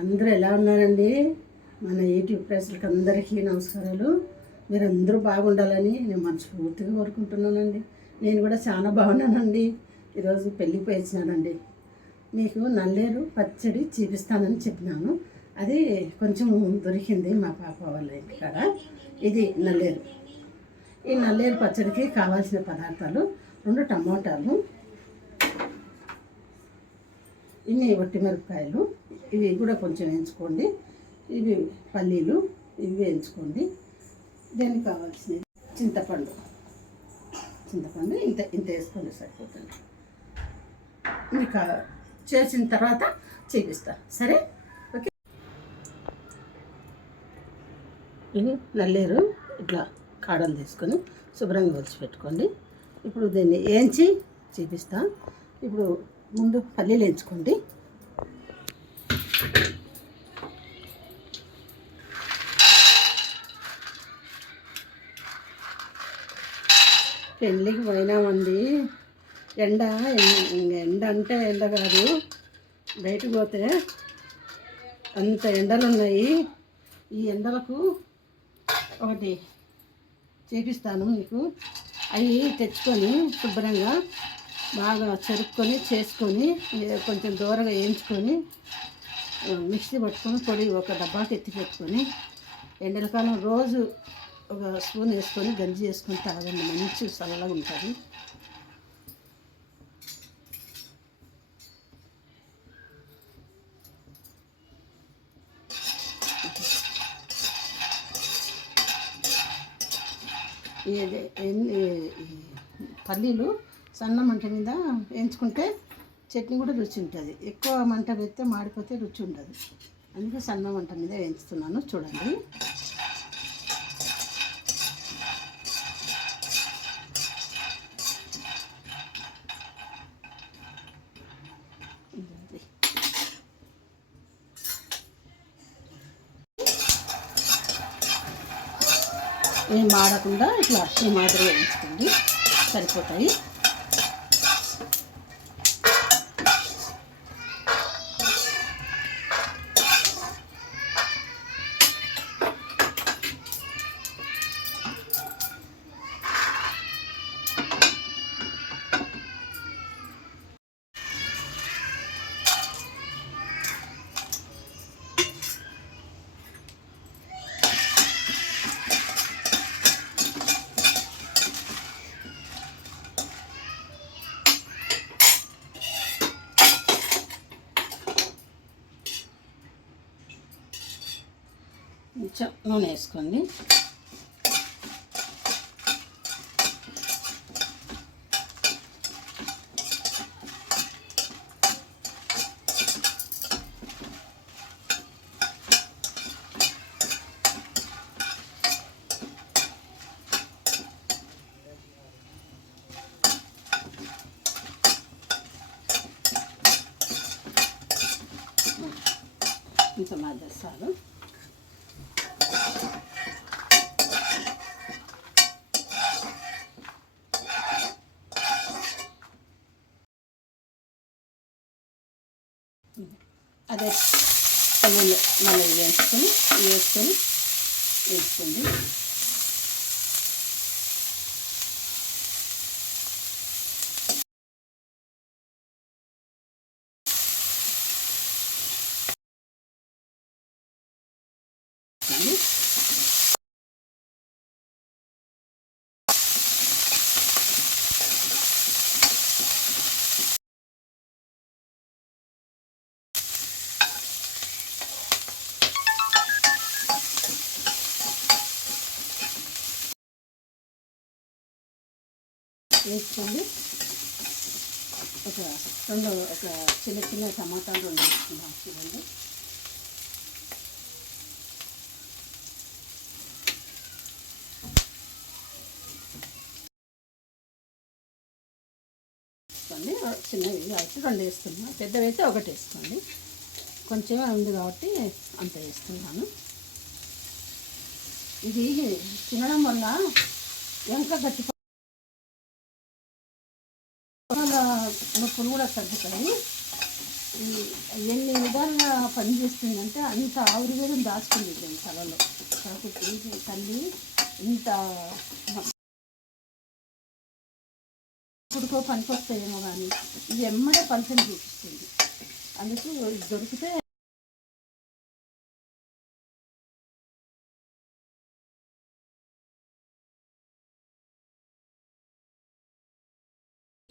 అందరూ ఎలా ఉన్నారండి? మన యూట్యూబ్ ప్రేక్షకులకు అందరికీ నమస్కారాలు. మీరందరూ బాగుండాలని నేను మనస్ఫూర్తిగా కోరుకుంటున్నానండి. నేను కూడా చాలా బాగున్నానండి. ఈరోజు పెళ్ళికి పోయి వచ్చినానండి. మీకు నల్లేరు పచ్చడి చూపిస్తానని చెప్పినాను. అది కొంచెం దొరికింది మా పాప వాళ్ళ ఇంటికాడ. ఇది నల్లేరు. ఈ నల్లేరు పచ్చడికి కావాల్సిన పదార్థాలు 2 టమోటాలు, ఇన్ని వట్టిమిరపకాయలు, ఇవి కూడా కొంచెం వేయించుకోండి. ఇవి పల్లీలు, ఇవి వేయించుకోండి. దీనికి కావాల్సినవి చింతపండు ఇంత ఇంత వేసుకోండి, సరిపోతుంది. మీకు చేసిన తర్వాత చూపిస్తా, సరే? ఓకే. ఇది నల్లేరు ఇట్లా కాడలు తీసుకొని శుభ్రంగా వచ్చి పెట్టుకోండి. ఇప్పుడు దీన్ని వేయించి చూపిస్తా. ఇప్పుడు ముందు పల్లీలు వేయించుకోండి. పెళ్ళికి పోయినామండి. ఎండ అంటే ఎండ కాదు, బయటకు పోతే అంత ఎండలు ఉన్నాయి. ఈ ఎండలకు ఒకటి చేపిస్తాను మీకు. అవి తెచ్చుకొని శుభ్రంగా బాగా చెరుక్కొని చేసుకొని కొంచెం దూరంగా వేయించుకొని మిక్సీ పట్టుకొని పొడి ఒక డబ్బాకి ఎత్తి పెట్టుకొని ఎండలకాలం రోజు ఒక స్పూన్ వేసుకొని గంజి వేసుకొని తాగండి, మంచి చల్లగా ఉంటుంది. పల్లీలు సన్న మంట మీద వేయించుకుంటే చట్నీ కూడా రుచి ఉంటుంది. ఎక్కువ మంట పెడితే మాడిపోతే రుచి ఉండదు. అందుకే సన్న మంట మీద వేయించుతున్నాను, చూడండి. ఏం మాడకుండా ఇట్లా ఈ మాదిరి వేయించుకోండి, సరిపోతాయి. కొంచెం నూనె వేసుకోండి. ఇంత మాదేస్తారు. అదే పల్లీలు మళ్ళీ వేసుకొని వేసుకోండి. వేసుకోండి. ఒక చిన్న చిన్న టమాటాలు 2 వేసుకుందాం, చూడండి. చిన్నవి కాబట్టి 2 వేస్తున్నాను, పెద్దవి అయితే 1 వేసుకోండి. కొంచెం ఉంది కాబట్టి అంత వేస్తున్నాను. ఇది తినడం వల్ల ఎంత గట్టి నొప్పులు కూడా తగ్గుతాయి. ఎన్ని విధాలుగా పనిచేస్తుందంటే అంత ఆవిరివేదం దాచుకుంది దాని తలలో. కాకపోతే ఈ తల్లి ఇంత ఇప్పుడుకో పనికొస్తాయేమో కానీ ఇది ఎమ్మడే ఫలితం చూపిస్తుంది. అందుకు దొరికితే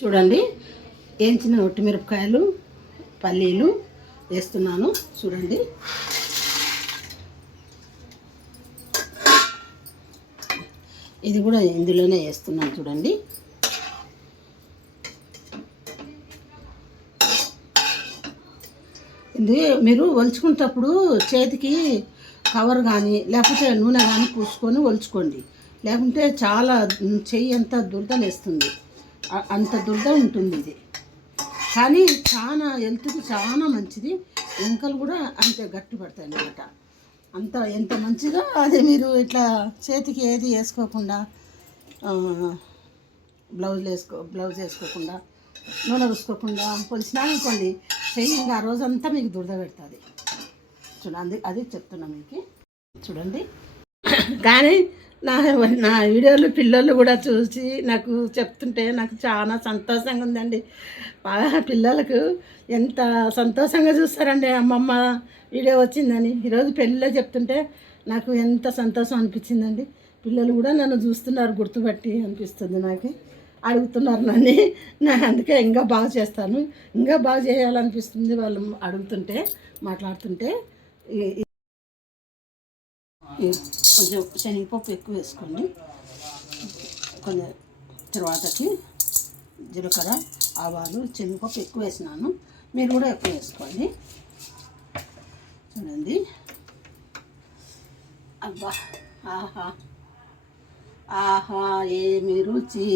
చూడండి, వేయించిన ఒట్టిమిరపకాయలు పల్లీలు వేస్తున్నాను. చూడండి, ఇది కూడా ఇందులోనే వేస్తున్నాను. చూడండి, ఇది మీరు ఒలుచుకునేటప్పుడు చేతికి కవర్ కానీ లేకపోతే నూనె కానీ పూసుకొని ఒలుచుకోండి. లేకుంటే చాలా చెయ్యి అంతా దురదలేస్తుంది, అంత దురద ఉంటుంది ఇది. కానీ చాలా హెల్త్కి చాలా మంచిది. ఎముకలు కూడా అంతే గట్టి పడతాయి అన్నమాట. అంత ఎంత మంచిగా అది మీరు ఇట్లా చేతికి ఏది వేసుకోకుండా బ్లౌజ్ వేసుకోకుండా నూనె పూసుకోకుండా పొలిచినా అనుకోండి, చెయ్యి ఇంకా ఆ రోజంతా మీకు దురద పెడుతుంది. చూడండి, అది చెప్తున్నా మీకు. చూడండి, కానీ నా వీడియోలు పిల్లలు కూడా చూసి నాకు చెప్తుంటే నాకు చాలా సంతోషంగా ఉందండి. పిల్లలకు ఎంత సంతోషంగా చూస్తారండి అమ్మమ్మ వీడియో వచ్చిందని. ఈరోజు పెళ్ళిలో చెప్తుంటే నాకు ఎంత సంతోషం అనిపించిందండి. పిల్లలు కూడా నన్ను చూస్తున్నారు గుర్తుపట్టి అనిపిస్తుంది. నాకు అడుగుతున్నారు నన్ను. అందుకే ఇంకా బాగా చేస్తాను, ఇంకా బాగా చేయాలనిపిస్తుంది వాళ్ళు అడుగుతుంటే మాట్లాడుతుంటే. కొంచెం శనగపప్పు ఎక్కువ వేసుకోండి. కొంచెం తర్వాతకి జీలకర్ర ఆవాలు శనగపప్పు ఎక్కువ వేసినాను, మీరు కూడా ఎక్కువ వేసుకోండి. చూడండి, అబ్బా ఆహా ఆహా ఏమి రుచి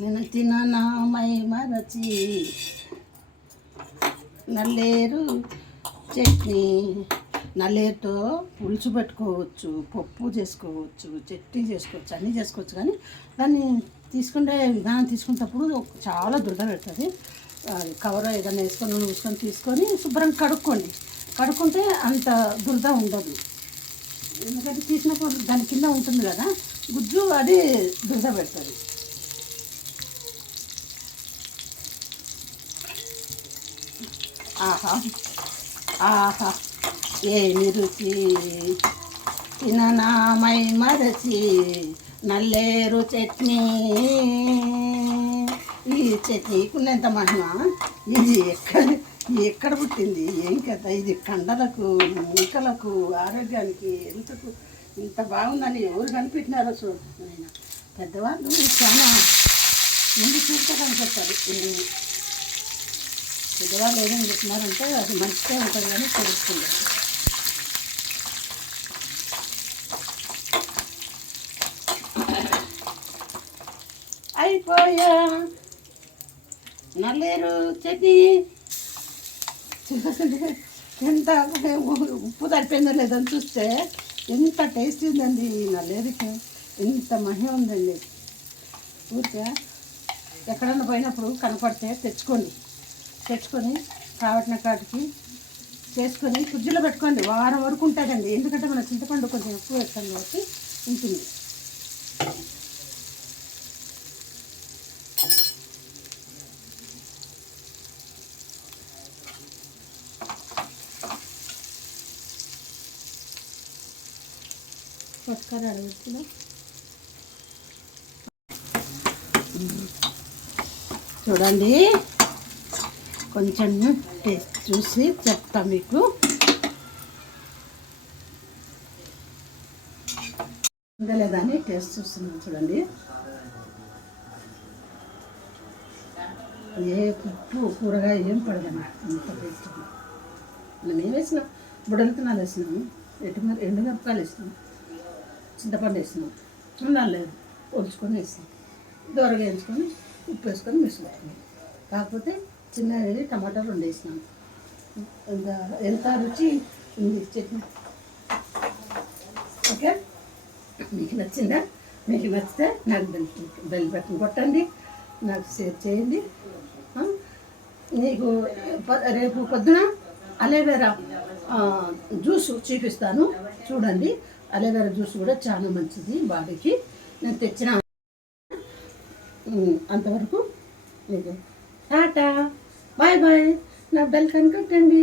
నేను తిననా మై మరచి నల్లేరు చట్నీ. నల్లేరుతో పులుసు పెట్టుకోవచ్చు, పప్పు చేసుకోవచ్చు, చట్నీ చేసుకోవచ్చు, అన్నీ చేసుకోవచ్చు. కానీ దాన్ని తీసుకునే విధానం తీసుకునేటప్పుడు చాలా దురద పెడుతుంది. కవర్ ఏదైనా వేసుకొని నూనె తీసుకొని శుభ్రంగా కడుక్కుంటే అంత దురద ఉండదు. ఎందుకంటే తీసినప్పుడు దాని కింద ఉంటుంది కదా గుజ్జు, అది దురద పెడుతుంది. ఆహా ఆహా ఏమి రుచి తిననా మై మరచి నల్లేరు చట్నీ. ఈ చట్నీకున్నంత మహిమ ఇది ఎక్కడ పుట్టింది ఏం కదా. ఇది కండలకు మూకలకు ఆరోగ్యానికి హెల్త్కు ఇంత బాగుందని ఎవరు కనిపెట్టినారో చూడండి. ఆయన పెద్దవాళ్ళు చాలా ముందు చూసుకోవడానికి చెప్తారు. పెద్దవాళ్ళు ఏదైనా చెప్పినారంటే అది మంచిగా ఉంటుంది కానీ తెలుస్తుంది. అయిపోయా నల్లేరు చట్నీ. ఎంత ఉప్పు తడిపోయిందో లేదని చూస్తే ఎంత టేస్టీ ఉందండి. ఈ నల్లేరుకి ఎంత మహిమ ఉందండి. ఊరికే ఎక్కడన్నా పోయినప్పుడు కనపడితే తెచ్చుకొని కావటిన కాటికి చేసుకొని ఫ్రిడ్జ్లో పెట్టుకోండి. వారం వరకు ఉంటుందండి. ఎందుకంటే మన చింతపండు కొంచెం ఎక్కువ వేస్తాం కాబట్టి ఉంటుంది. పట్టుకొని అడుగుతున్నా. చూడండి, కొంచెం టేస్ట్ చూసి చెప్తా మీకు. ఉందా లేదా అని టేస్ట్ చూస్తున్నాను. చూడండి, ఏ ఉప్పు కూరగాయ ఏం పడదమ్మా, అంత టేస్ట్. మేము ఏం వేసినాం, బుడలితనాలు వేసినాము, ఎండుమిరపకాయలు వేసినాము, చింతపండు వేసినాం, లేదు పోల్చుకొని వేసినాం, దూరగా వేయించుకొని ఉప్పు వేసుకొని మిసులుతున్నాం. కాకపోతే చిన్నది టమాటా 2 వేసినాను. ఎంత రుచి ఉంది చట్నీ. ఓకే, మీకు నచ్చిందా? మీకు నచ్చితే నాకు బెల్ బటన్ కొట్టండి, నాకు షేర్ చేయండి. నీకు రేపు పొద్దున అలోవెరా జ్యూస్ చూపిస్తాను చూడండి. అలోవెరా జ్యూస్ కూడా చాలా మంచిది బాడీకి. నేను తెచ్చిన అంతవరకు టాటా బాయ్ బాయ్. నా బెల్ కనుకొట్టండి.